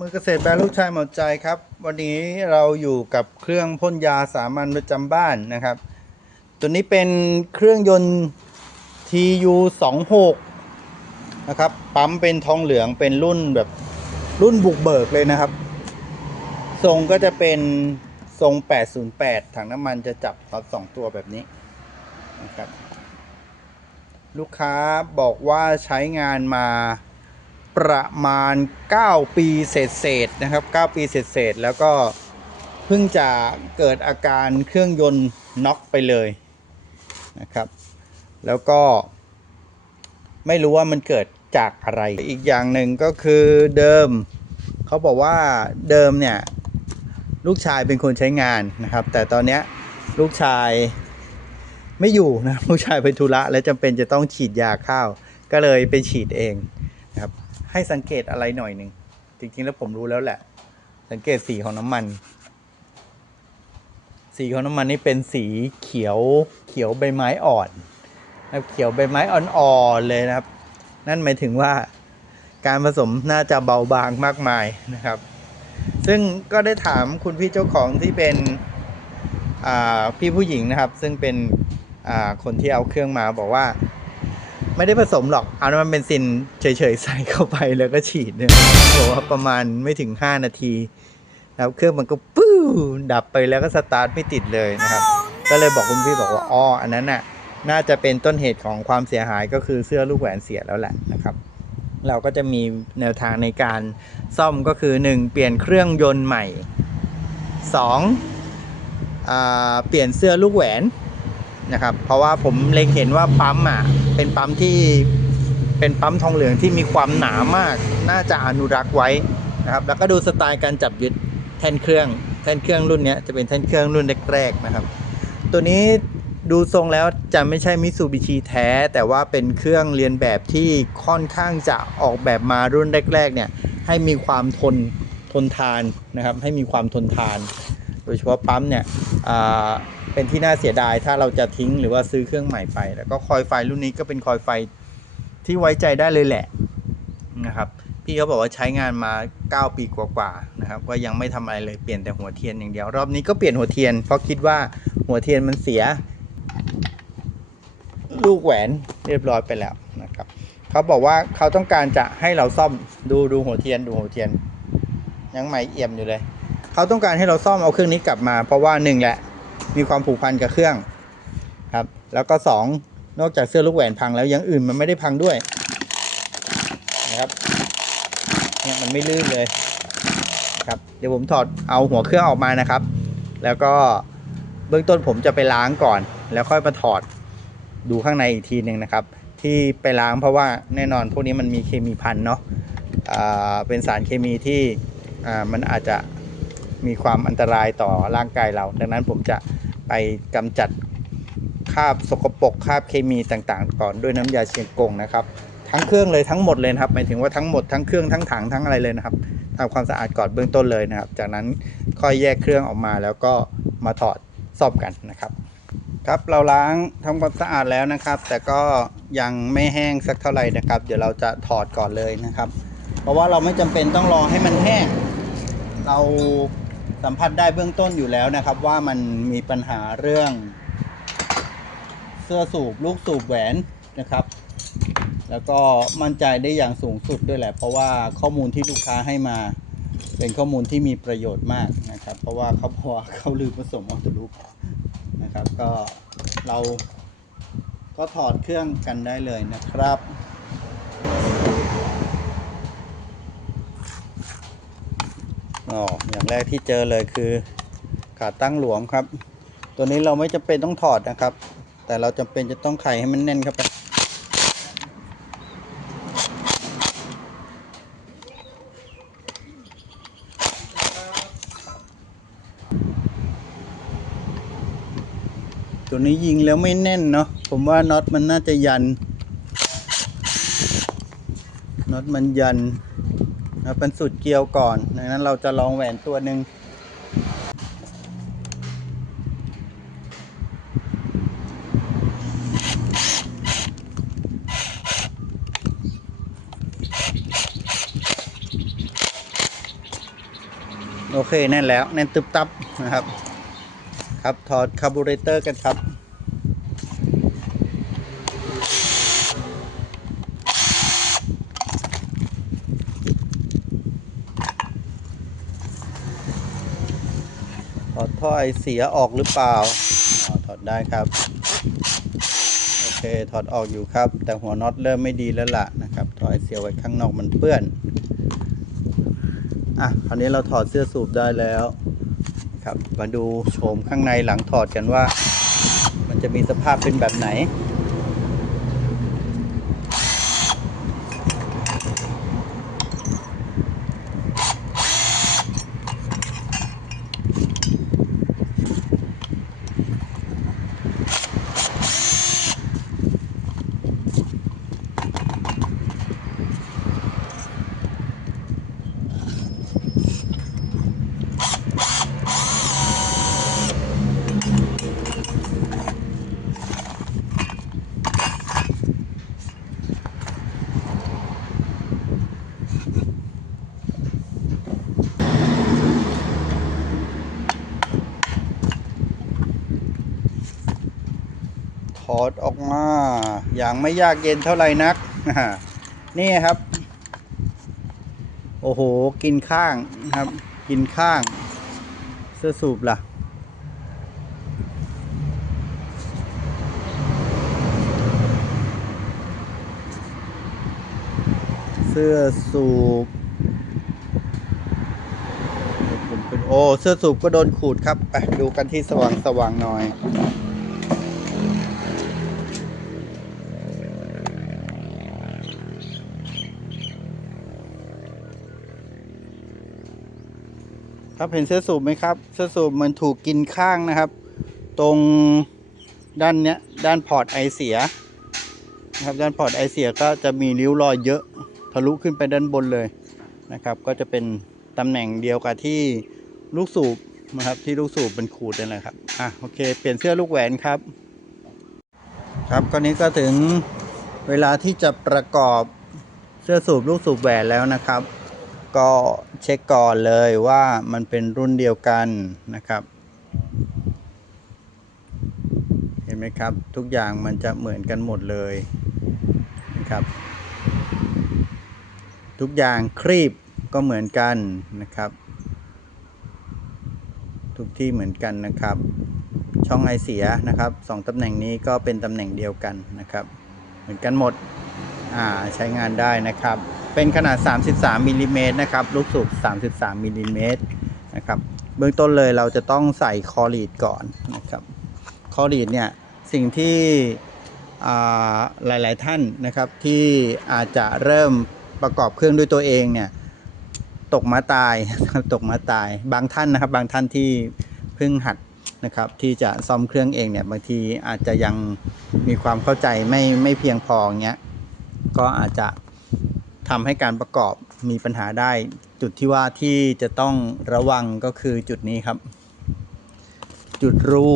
มือเกษตรแบร์ลูกชายหมดใจครับ วันนี้เราอยู่กับเครื่องพ่นยาสามัญประจำบ้านนะครับ ตัวนี้เป็นเครื่องยนต์ TU 2 6 นะครับ ปั๊มเป็นทองเหลืองเป็นรุ่นแบบรุ่นบุกเบิกเลยนะครับ ทรงก็จะเป็นทรง 808 ถังน้ำมันจะจับน็อตสองตัวแบบนี้นะครับ ลูกค้าบอกว่าใช้งานมา ประมาณ 9 ปีเศษๆนะครับ 9 ปีเศษๆแล้วก็เพิ่งจะเกิดอาการเครื่องยนต์น็อกไปเลยนะครับ แล้วก็ไม่รู้ว่ามันเกิดจากอะไร อีกอย่างหนึ่งก็คือเดิมเขาบอกว่าเดิมเนี่ยลูกชายเป็นคนใช้งานนะครับ แต่ตอนนี้ลูกชายไม่อยู่นะลูกชายไปธุระและจำเป็นจะต้องฉีดยาข้าว ก็เลยไปฉีดเอง ให้สังเกตอะไรหน่อยหนึ่งจริงๆแล้วผมรู้แล้วแหละ สังเกตสีของน้ำมัน สีของน้ำมันนี่เป็นสีเขียวเขียวใบไม้อ่อนนะครับเขียวใบไม้อ่อนๆเลยนะครับ นั่นหมายถึงว่าการผสมน่าจะเบาบางมากมายนะครับ ซึ่งก็ได้ถามคุณพี่เจ้าของที่เป็นพี่ผู้หญิงนะครับ ซึ่งเป็นคนที่เอาเครื่องมาบอกว่า ไม่ได้ผสมหรอก เอาน้ำมันเบนซินเฉยๆ ใส่เข้าไปแล้วก็ฉีดเนี่ยบอกว่าประมาณไม่ถึง 5 นาทีแล้วเครื่องมันก็ปู้ดับไปแล้วก็สตาร์ทไม่ติดเลยนะครับ ก็เลยบอกคุณพี่บอกว่าอ๋ออันนั้นน่ะน่าจะเป็นต้นเหตุของความเสียหายก็คือเสื้อลูกแหวนเสียแล้วแหละนะครับ เราก็จะมีแนวทางในการซ่อมก็คือ 1 เปลี่ยนเครื่องยนต์ใหม่2อ่าเปลี่ยนเสื้อลูกแหวน นะครับ เพราะว่าผมเล็งเห็นว่าปั๊มอะเป็นปั๊มที่เป็นปั๊มทองเหลืองที่มีความหนามาก น่าจะอนุรักษ์ไว้นะครับ แล้วก็ดูสไตล์การจับยึดแท่นเครื่องแท่นเครื่องรุ่นนี้จะเป็นแท่นเครื่องรุ่นแรกๆนะครับ ตัวนี้ดูทรงแล้วจะไม่ใช่มิ t ซูบิชิแท้ แต่ว่าเป็นเครื่องเรียนแบบที่ค่อนข้างจะออกแบบมารุ่นแรกๆเนี่ยให้มีความทนทนทานนะครับ ให้มีความทนทาน โดยเฉพาะปั๊มเนี่ย เป็นที่น่าเสียดายถ้าเราจะทิ้งหรือว่าซื้อเครื่องใหม่ไป แล้วก็คอยไฟรุ่นนี้ก็เป็นคอยไฟที่ไว้ใจได้เลยแหละนะครับ พี่เขาบอกว่าใช้งานมา 9 ปีกว่าๆนะครับ ก็ยังไม่ทำอะไรเลยเปลี่ยนแต่หัวเทียนอย่างเดียว รอบนี้ก็เปลี่ยนหัวเทียน เพราะคิดว่าหัวเทียนมันเสีย ลูกแหวนเรียบร้อยไปแล้วนะครับเขาบอกว่าเขาต้องการจะให้เราซ่อมดูดูหัวเทียนดูหัวเทียน ยังใหม่เอี่ยมอยู่เลย เขาต้องการให้เราซ่อมเอาเครื่องนี้กลับมา เพราะว่าหนึ่งแหละ มีความผูกพันกับเครื่องครับแล้วก็สองนอกจากเสื้อลูกแหวนพังแล้วยังอื่นมันไม่ได้พังด้วยนะครับเนี่ยมันไม่ลื่นเลยครับเดี๋ยวผมถอดเอาหัวเครื่องออกมานะครับ แล้วก็เบื้องต้นผมจะไปล้างก่อน แล้วค่อยมาถอดดูข้างในอีกทีหนึ่งนะครับ ที่ไปล้างเพราะว่าแน่นอนพวกนี้มันมีเคมีพันเนาะอ่าเป็นสารเคมีที่อ่ามันอาจจะมีความอันตรายต่อร่างกายเรา ดังนั้นผมจะ ไปกำจัดคราบสกปรกคราบเคมีต่างๆ ก่อนด้วยน้ำยาเชียงกงนะครับ ทั้งเครื่องเลยทั้งหมดเลยครับหมายถึงว่าทั้งหมดทั้งเครื่องทั้งถังทั้งอะไรเลยนะครับทำความสะอาดก่อนเบื้องต้นเลยนะครับ จากนั้นค่อยแยกเครื่องออกมาแล้วก็มาถอดซ่อมกันนะครับ ครับเราล้างทำความสะอาดแล้วนะครับ แต่ก็ยังไม่แห้งสักเท่าไหร่นะครับ เดี๋ยวเราจะถอดก่อนเลยนะครับ เพราะว่าเราไม่จำเป็นต้องรอให้มันแห้งเรา สัมผัสได้เบื้องต้นอยู่แล้วนะครับ ว่ามันมีปัญหาเรื่อง เสื้อสูบลูกสูบแหวนนะครับ แล้วก็มั่นใจได้อย่างสูงสุดด้วยแหละ เพราะว่าข้อมูลที่ลูกค้าให้มาเป็นข้อมูลที่มีประโยชน์มากนะครับ เพราะว่าเขาบอเขาลืมผสมออโตลูกนะครับ ก็เราก็ถอดเครื่องกันได้เลยนะครับ อ๋ออย่างแรกที่เจอเลยคือขาตั้งหลวมครับ ตัวนี้เราไม่จำเป็นต้องถอดนะครับ แต่เราจำเป็นจะต้องไขให้มันแน่นเข้าไปตัวนี้ยิงแล้วไม่แน่นเนาะผมว่าน็อตมันน่าจะยันน็อตมันยัน นะเป็นสุดเกลียวก่อนดังนั้นเราจะลองแหวนตัวหนึ่งโอเคแน่นแล้ว แน่นตึบตับนะครับ ครับถอดคาร์บูเรเตอร์กันครับ ถอดท่อไอเสียออกหรือเปล่าอถอดได้ครับ โอเค ถอดออกอยู่ครับ แต่หัวน็อตเริ่มไม่ดีแล้วล่ะนะครับถอดไอเสียไว้ข้างนอกมันเปื้อน อะ คราวนี้เราถอดเสื้อสูบได้แล้วครับ มาดูโฉมข้างในหลังถอดกันว่า มันจะมีสภาพเป็นแบบไหน อดออกมา อย่างไม่ยากเย็นเท่าไหร่นัก นี่ครับ โอ้โห กินข้างนะครับ กินข้าง เสื้อสูบล่ะ เสื้อสูบโอ้ เสื้อสูบก็โดนขูดครับ ไปดูกันที่สว่างสว่างหน่อย ครับเห็นเสื้อสูบไหมครับ เสื้อสูบมันถูกกินข้างนะครับ ตรงด้านเนี้ยด้านพอร์ตไอเสียนะครับด้านพอร์ตไอเสียก็จะมีริ้วรอยเยอะทะลุขึ้นไปด้านบนเลยนะครับ ก็จะเป็นตำแหน่งเดียวกับที่ลูกสูบนะครับที่ลูกสูบเป็นขูดนั่นแหละครับอะโอเค เปลี่ยนเสื้อลูกแหวนครับ ครับคราวนี้ก็ถึงเวลาที่จะประกอบเสื้อสูบลูกสูบแหวนแล้วนะครับ ก็เช็คก่อนเลยว่ามันเป็นรุ่นเดียวกันนะครับ เห็นไหมครับทุกอย่างมันจะเหมือนกันหมดเลยนะครับ ทุกอย่างครีบก็เหมือนกันนะครับ ทุกที่เหมือนกันนะครับ ช่องไอเสียนะครับสองตำแหน่งนี้ก็เป็นตำแหน่งเดียวกันนะครับ เหมือนกันหมดอ่าใช้งานได้นะครับ เป็นขนาด 33มิลลิเมตรนะครับ ลูกสูบ 33มิลลิเมตรนะครับ เบื้องต้นเลยเราจะต้องใส่คอลีดก่อนนะครับ คอลีดเนี่ยสิ่งที่หลาย ๆ ท่านนะครับที่อาจจะเริ่มประกอบเครื่องด้วยตัวเองเนี่ยตกมาตายตกมาตาย บางท่านนะครับ บางท่านที่เพิ่งหัดนะครับที่จะซ่อมเครื่องเองเนี่ยบางทีอาจจะยังมีความเข้าใจไม่ไม่เพียงพออย่างเงี้ยก็อาจจะ ทำให้การประกอบมีปัญหาได้ จุดที่ว่าที่จะต้องระวังก็คือจุดนี้ครับ จุดรู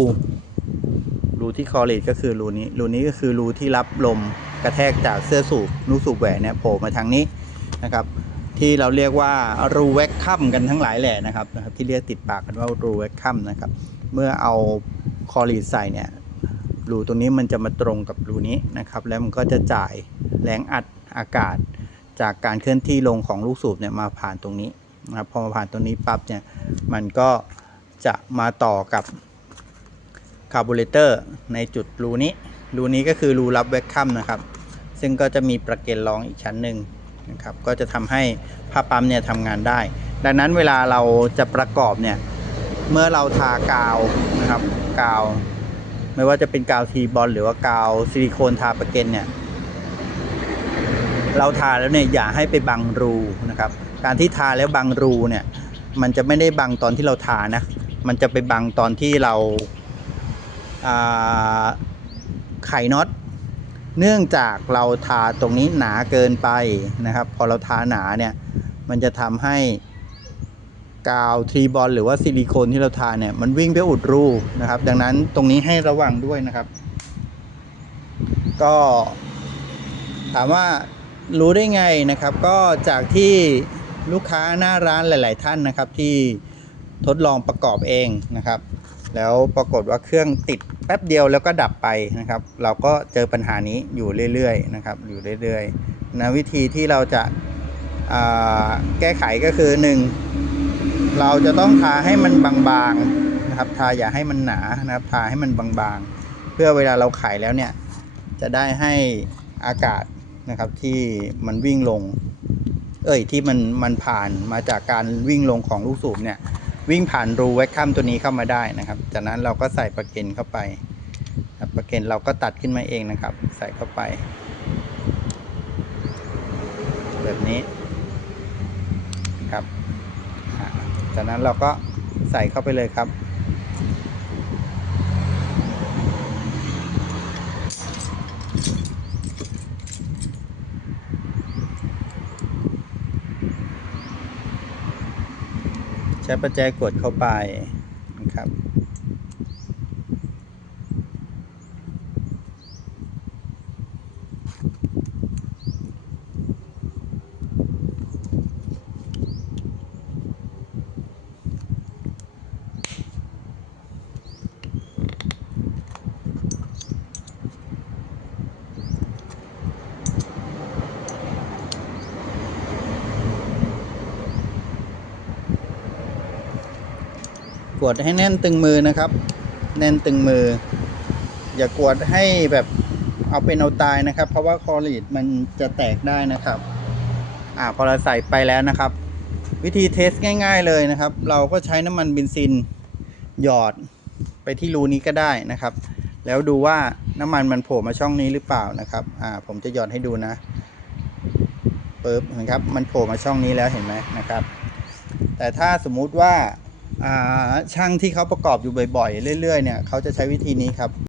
รูที่คอเลดก็คือรูนี้รูนี้ก็คือรูที่รับลมกระแทกจากเสื้อสูบลูกสูบแหวนเนี่ยโผล่มาทางนี้นะครับ ที่เราเรียกว่ารูแวคคัมกันทั้งหลายแหละนะครับนะครับ ที่เรียกติดปากกันว่ารูแวคคัมนะครับ เมื่อเอาคอลีดใส่เนี่ยรูตรงนี้มันจะมาตรงกับรูนี้นะครับ แล้วมันก็จะจ่ายแรงอัดอากาศ จากการเคลื่อนที่ลงของลูกสูบเนี่ยมาผ่านตรงนี้นะครับพอมาผ่านตรงนี้ปั๊บเนี่ยมันก็จะมาต่อกับคาร์บูเรเตอร์ในจุดรูนี้ รูนี้ก็คือรูรับแวคคัมนะครับ ซึ่งก็จะมีประเก็นรองอีกชั้นหนึ่งนะครับก็จะทำให้ผ้าปั๊มเนี่ยทำงานได้ ดังนั้นเวลาเราจะประกอบเนี่ยเมื่อเราทากาวนะครับกาว ไม่ว่าจะเป็นกาวทีบอลหรือว่ากาวซิลิโคนทาประเก็นเนี่ย เราทาแล้วเนี่ยอย่าให้ไปบังรูนะครับ การที่ทาแล้วบังรูเนี่ยมันจะไม่ได้บังตอนที่เราทานะ มันจะไปบังตอนที่เราไขน็อต เนื่องจากเราทาตรงนี้หนาเกินไปนะครับ พอเราทาหนาเนี่ยมันจะทำให้กาวทรีบอลหรือว่าซิลิโคนที่เราทาเนี่ยมันวิ่งไปอุดรูนะครับ ดังนั้นตรงนี้ให้ระวังด้วยนะครับ ก็ถามว่า รู้ได้ไงนะครับ ก็จากที่ลูกค้าหน้าร้านหลาย ๆ ท่านนะครับ ที่ทดลองประกอบเองนะครับ แล้วปรากฏว่าเครื่องติดแป๊บเดียวแล้วก็ดับไปนะครับ เราก็เจอปัญหานี้อยู่เรื่อย ๆ นะครับ อยู่เรื่อยๆนะวิธีที่เราจะาแก้ไขก็คือ 1 เราจะต้องทาให้มันบางๆนะครับ ทาอย่าให้มันหนานะครับ ทาให้มันบางๆ เพื่อเวลาเราไขแล้วเนี่ย จะได้ให้อากาศ นะครับ ที่มันวิ่งลง เอ้ยที่มันมันผ่านมาจากการวิ่งลงของลูกสูบเนี่ย วิ่งผ่านรูแวคคัมตัวนี้เข้ามาได้นะครับ จากนั้นเราก็ใส่ประเก็นเข้าไปประเก็นเราก็ตัดขึ้นมาเองนะครับ ใส่เข้าไป แบบนี้ครับจากนั้นเราก็ใส่เข้าไปเลยครับ ช้ประแจกดเข้าไปนะครับ กดให้แน่นตึงมือนะครับ แน่นตึงมือ อย่ากดให้แบบเอาเป็นเอาตายนะครับ เพราะว่าคอรีดมันจะแตกได้นะครับ อ่าพอเราใส่ไปแล้วนะครับ วิธีเทสง่าย ๆเลยนะครับ เราก็ใช้น้ำมันเบนซินหยอดไปที่รูนี้ก็ได้นะครับ แล้วดูว่าน้ำมันมันโผล่มาช่องนี้หรือเปล่านะครับ อ่า ผมจะหยอดให้ดูนะปึ๊บเห็นครับ มันโผล่มาช่องนี้แล้วเห็นไหมนะครับ แต่ถ้าสมมุติว่า ช่างที่เขาประกอบอยู่บ่อย ๆ เรื่อยๆเนี่ยเขาจะใช้วิธีนี้ครับ